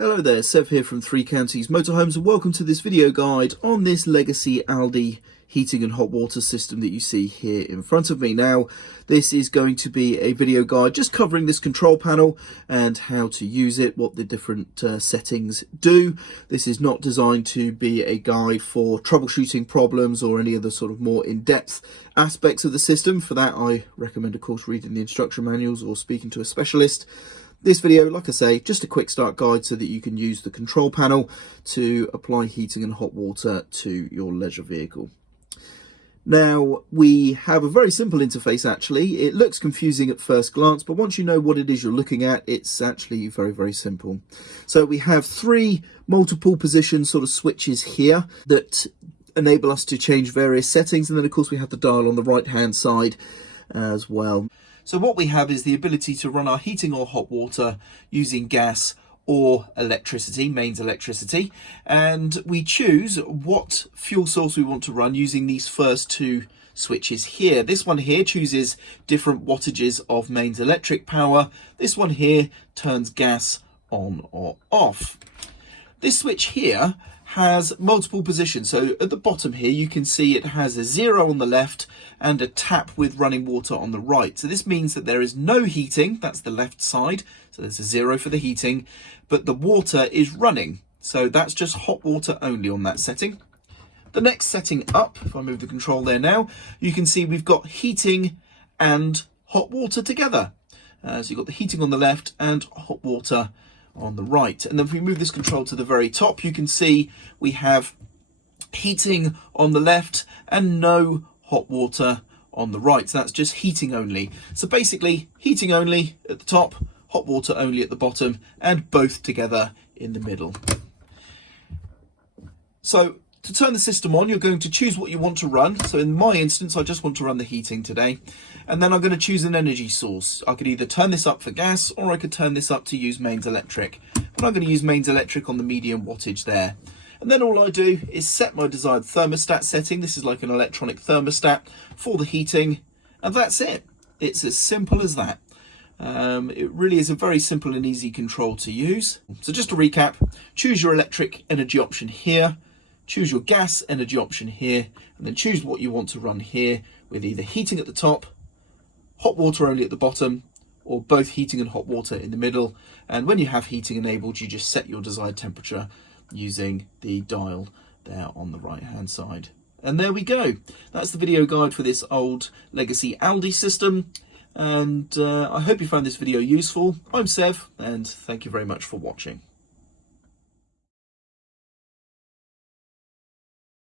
Hello there, Sev here from Three Counties Motorhomes, and welcome to this video guide on this legacy Alde heating and hot water system that you see here in front of me. Now, this is going to be a video guide just covering this control panel and how to use it, what the different settings do. This is not designed to be a guide for troubleshooting problems or any other sort of more in-depth aspects of the system. For that, I recommend, of course, reading the instruction manuals or speaking to a specialist. This video, like I say, just a quick start guide so that you can use the control panel to apply heating and hot water to your leisure vehicle. Now, we have a very simple interface actually. It looks confusing at first glance, but once you know what it is you're looking at, it's actually very, very simple. So we have three multiple position sort of switches here that enable us to change various settings, and then of course we have the dial on the right hand side as well. So what we have is the ability to run our heating or hot water using gas or electricity, mains electricity, and we choose what fuel source we want to run using these first two switches here. This one here chooses different wattages of mains electric power. This one here turns gas on or off. This switch here has multiple positions. So at the bottom here, you can see it has a 0 on the left and a tap with running water on the right. So this means that there is no heating, that's the left side. So there's a 0 for the heating, but the water is running. So that's just hot water only on that setting. The next setting up, if I move the control there now, you can see we've got heating and hot water together. So you've got the heating on the left and hot water on the right. And then if we move this control to the very top, you can see we have heating on the left and no hot water on the right. So that's just heating only. So basically heating only at the top, hot water only at the bottom, and both together in the middle. So to turn the system on, you're going to choose what you want to run. So in my instance, I just want to run the heating today. And then I'm going to choose an energy source. I could either turn this up for gas or I could turn this up to use mains electric. But I'm going to use mains electric on the medium wattage there. And then all I do is set my desired thermostat setting. This is like an electronic thermostat for the heating. And that's it. It's as simple as that. It really is a very simple and easy control to use. So just to recap, choose your electric energy option here. Choose your gas energy option here, and then choose what you want to run here with either heating at the top, hot water only at the bottom, or both heating and hot water in the middle. And when you have heating enabled, you just set your desired temperature using the dial there on the right hand side. And there we go. That's the video guide for this old legacy Alde system. And I hope you found this video useful. I'm Sev, and thank you very much for watching.